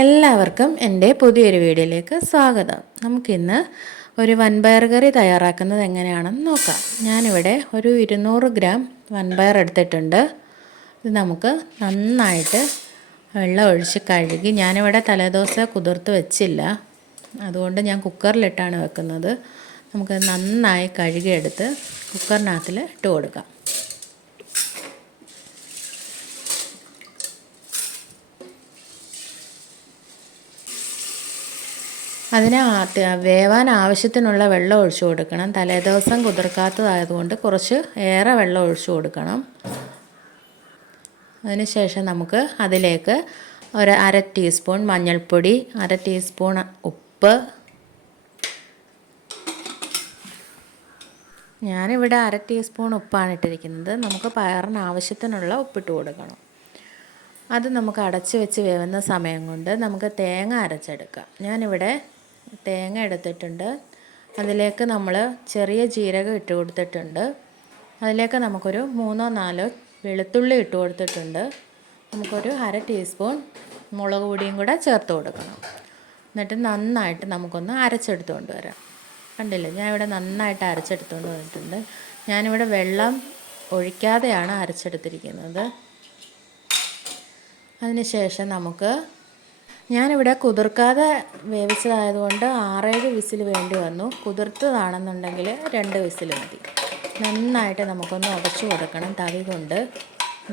എല്ലാവർക്കും എന്റെ പുതിയൊരു വീഡിയോയിലേക്ക് സ്വാഗതം. നമുക്കിന്ന് ഒരു വൻപയർ കറി തയ്യാറാക്കുന്നത് എങ്ങനെയാണെന്ന് നോക്കാം. ഞാനിവിടെ ഒരു ഇരുന്നൂറ് ഗ്രാം വൻപയർ എടുത്തിട്ടുണ്ട്. ഇത് നമുക്ക് നന്നായിട്ട് വെള്ളം ഒഴിച്ച് കഴുകി ഞാനിവിടെ തലേദോശ കുതിർത്ത് വെച്ചില്ല. അതുകൊണ്ട് ഞാൻ കുക്കറിലിട്ടാണ് വെക്കുന്നത്. നമുക്ക് നന്നായി കഴുകിയെടുത്ത് കുക്കറിനകത്തിൽ ഇട്ട് കൊടുക്കാം. അതിന് വേവാൻ ആവശ്യത്തിനുള്ള വെള്ളം ഒഴിച്ചു കൊടുക്കണം. തലേദിവസം കുതിർക്കാത്തതായതുകൊണ്ട് കുറച്ച് ഏറെ വെള്ളം ഒഴിച്ചു കൊടുക്കണം. അതിനുശേഷം നമുക്ക് അതിലേക്ക് ഒരു അര ടീസ്പൂൺ മഞ്ഞൾപ്പൊടി അര ടീസ്പൂൺ ഉപ്പ്. ഞാനിവിടെ അര ടീസ്പൂൺ ഉപ്പാണ് ഇട്ടിരിക്കുന്നത്. നമുക്ക് പയറിന് ആവശ്യത്തിനുള്ള ഉപ്പിട്ട് കൊടുക്കണം. അത് നമുക്ക് അടച്ചു വെച്ച് വേവുന്ന സമയം കൊണ്ട് നമുക്ക് തേങ്ങ അരച്ചെടുക്കാം. ഞാനിവിടെ തേങ്ങ എടുത്തിട്ടുണ്ട്. അതിലേക്ക് നമ്മൾ ചെറിയ ജീരകം ഇട്ട് കൊടുത്തിട്ടുണ്ട്. അതിലേക്ക് നമുക്കൊരു മൂന്നോ നാലോ വെളുത്തുള്ളി ഇട്ട് കൊടുത്തിട്ടുണ്ട്. നമുക്കൊരു അര ടീസ്പൂൺ മുളക് പൊടിയും കൂടെ ചേർത്ത് കൊടുക്കണം. എന്നിട്ട് നന്നായിട്ട് നമുക്കൊന്ന് അരച്ചെടുത്തുകൊണ്ട് വരാം. കണ്ടില്ലേ? ഞാൻ ഇവിടെ നന്നായിട്ട് അരച്ചെടുത്തുകൊണ്ട് വന്നിട്ടുണ്ട്. ഞാനിവിടെ വെള്ളം ഒഴിക്കാതെയാണ് അരച്ചെടുത്തിരിക്കുന്നത്. അതിനുശേഷം നമുക്ക് ഞാനിവിടെ കുതിർക്കാതെ വേവിച്ചതായതുകൊണ്ട് ആറേഴ് വിസിൽ വേണ്ടി വന്നു. കുതിർത്തതാണെന്നുണ്ടെങ്കിൽ രണ്ട് വിസിൽ മതി. നന്നായിട്ട് നമുക്കൊന്ന് ഉടച്ചു കൊടുക്കണം തവി കൊണ്ട്.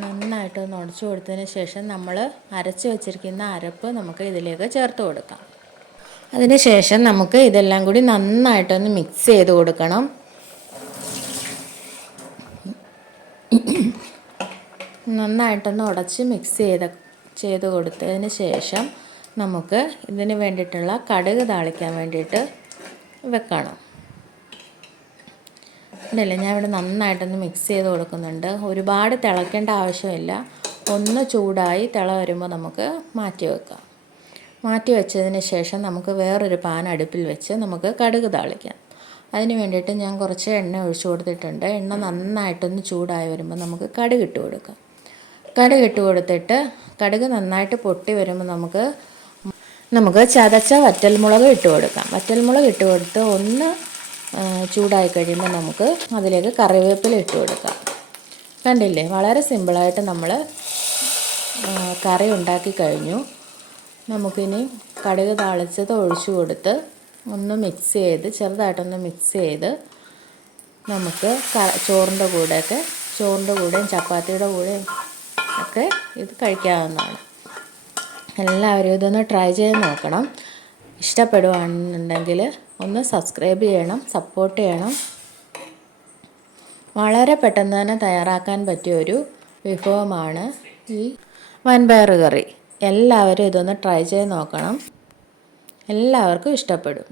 നന്നായിട്ട് ഒന്ന് ഉടച്ചു കൊടുത്തതിന് ശേഷം നമ്മൾ അരച്ച് വെച്ചിരിക്കുന്ന അരപ്പ് നമുക്ക് ഇതിലേക്ക് ചേർത്ത് കൊടുക്കാം. അതിന് ശേഷം നമുക്ക് ഇതെല്ലാം കൂടി നന്നായിട്ടൊന്ന് മിക്സ് ചെയ്ത് കൊടുക്കണം. നന്നായിട്ടൊന്ന് ഉടച്ച് മിക്സ് ചെയ്ത് ചെയ്ത് കൊടുത്തതിന് ശേഷം നമുക്ക് ഇതിന് വേണ്ടിയിട്ടുള്ള കടുക് താളിക്കാൻ വേണ്ടിയിട്ട് വെക്കണം. ഇല്ല ഞാൻ ഇവിടെ നന്നായിട്ടൊന്ന് മിക്സ് ചെയ്ത് കൊടുക്കുന്നുണ്ട്. ഒരുപാട് തിളയ്ക്കേണ്ട ആവശ്യമില്ല. ഒന്ന് ചൂടായി തിള വരുമ്പോൾ നമുക്ക് മാറ്റി വെക്കാം. മാറ്റി വെച്ചതിന് ശേഷം നമുക്ക് വേറൊരു പാൻ അടുപ്പിൽ വെച്ച് നമുക്ക് കടുക് താളിക്കാം. അതിന് വേണ്ടിയിട്ട് ഞാൻ കുറച്ച് എണ്ണ ഒഴിച്ചു കൊടുത്തിട്ടുണ്ട്. എണ്ണ നന്നായിട്ടൊന്ന് ചൂടായി വരുമ്പോൾ നമുക്ക് കടുക് ഇട്ട് കൊടുക്കാം. കടുക് ഇട്ട് കൊടുത്തിട്ട് കടുക് നന്നായിട്ട് പൊട്ടി വരുമ്പോൾ നമുക്ക് നമുക്ക് ചതച്ച വറ്റൽമുളക് ഇട്ട് കൊടുക്കാം. വറ്റൽമുളക് ഇട്ട് കൊടുത്ത് ഒന്ന് ചൂടായി കഴിയുമ്പോൾ നമുക്ക് അതിലേക്ക് കറിവേപ്പില ഇട്ട് കൊടുക്കാം. കണ്ടില്ലേ? വളരെ സിമ്പിളായിട്ട് നമ്മൾ കറി ഉണ്ടാക്കി കഴിഞ്ഞു. നമുക്കിനി കടുക് താളിച്ചത് ഒഴിച്ചു കൊടുത്ത് ഒന്ന് മിക്സ് ചെയ്ത് ചെറുതായിട്ടൊന്ന് മിക്സ് ചെയ്ത് നമുക്ക് ചോറിന്റെ കൂടെയൊക്കെ ചോറിന്റെ കൂടെയും ചപ്പാത്തിയുടെ കൂടെയും ഒക്കെ ഇത് കഴിക്കാവുന്നതാണ്. എല്ലാവരും ഇതൊന്ന് ട്രൈ ചെയ്ത് നോക്കണം. ഇഷ്ടപ്പെടുവാണെന്നുണ്ടെങ്കിൽ ഒന്ന് സബ്സ്ക്രൈബ് ചെയ്യണം സപ്പോർട്ട് ചെയ്യണം. വളരെ പെട്ടെന്ന് തന്നെ തയ്യാറാക്കാൻ പറ്റിയ ഒരു വിഭവമാണ് ഈ വൻപയർ കറി. എല്ലാവരും ഇതൊന്ന് ട്രൈ ചെയ്ത് നോക്കണം. എല്ലാവർക്കും ഇഷ്ടപ്പെടും.